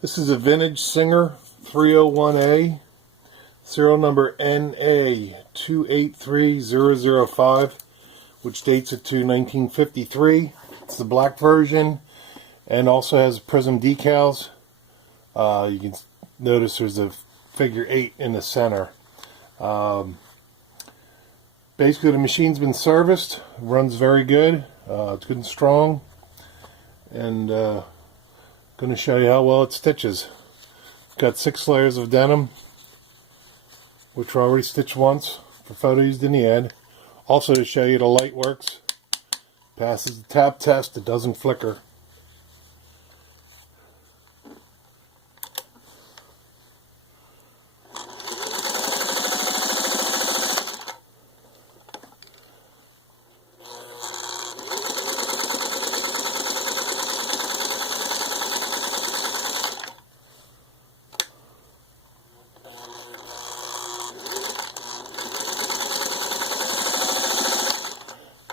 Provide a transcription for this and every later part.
This is a vintage Singer 301A, serial number NA283005, which dates it to 1953. It's the black version and also has Prism Decals. You can notice there's a figure 8 in the center. Basically the machine's been serviced, runs very good, it's good and strong, and going to show you how well it stitches. Got 6 layers of denim, which were already stitched once for photo used in the ad. Also to show you the light works, passes the tap test, it doesn't flicker.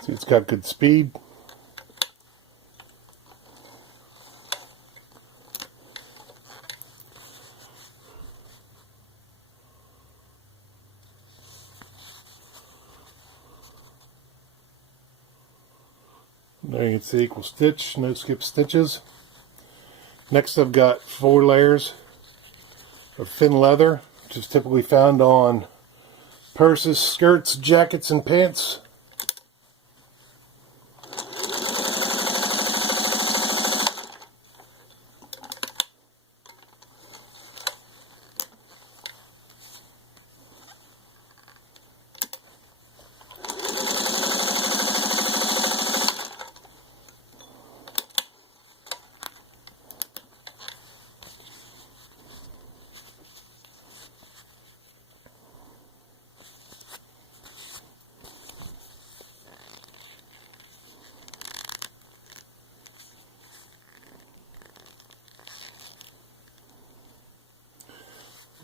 See, it's got good speed. There you can see equal stitch, no skip stitches. Next I've got 4 layers of thin leather, which is typically found on purses, skirts, jackets, and pants.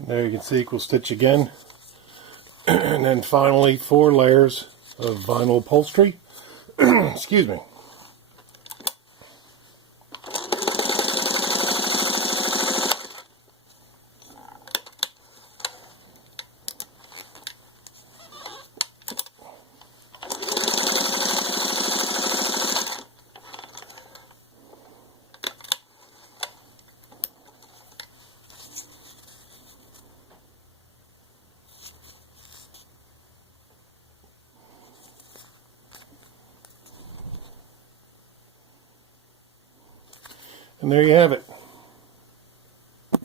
There you can see equal stitch again. And then finally 4 layers of vinyl upholstery. Excuse me. And there you have it.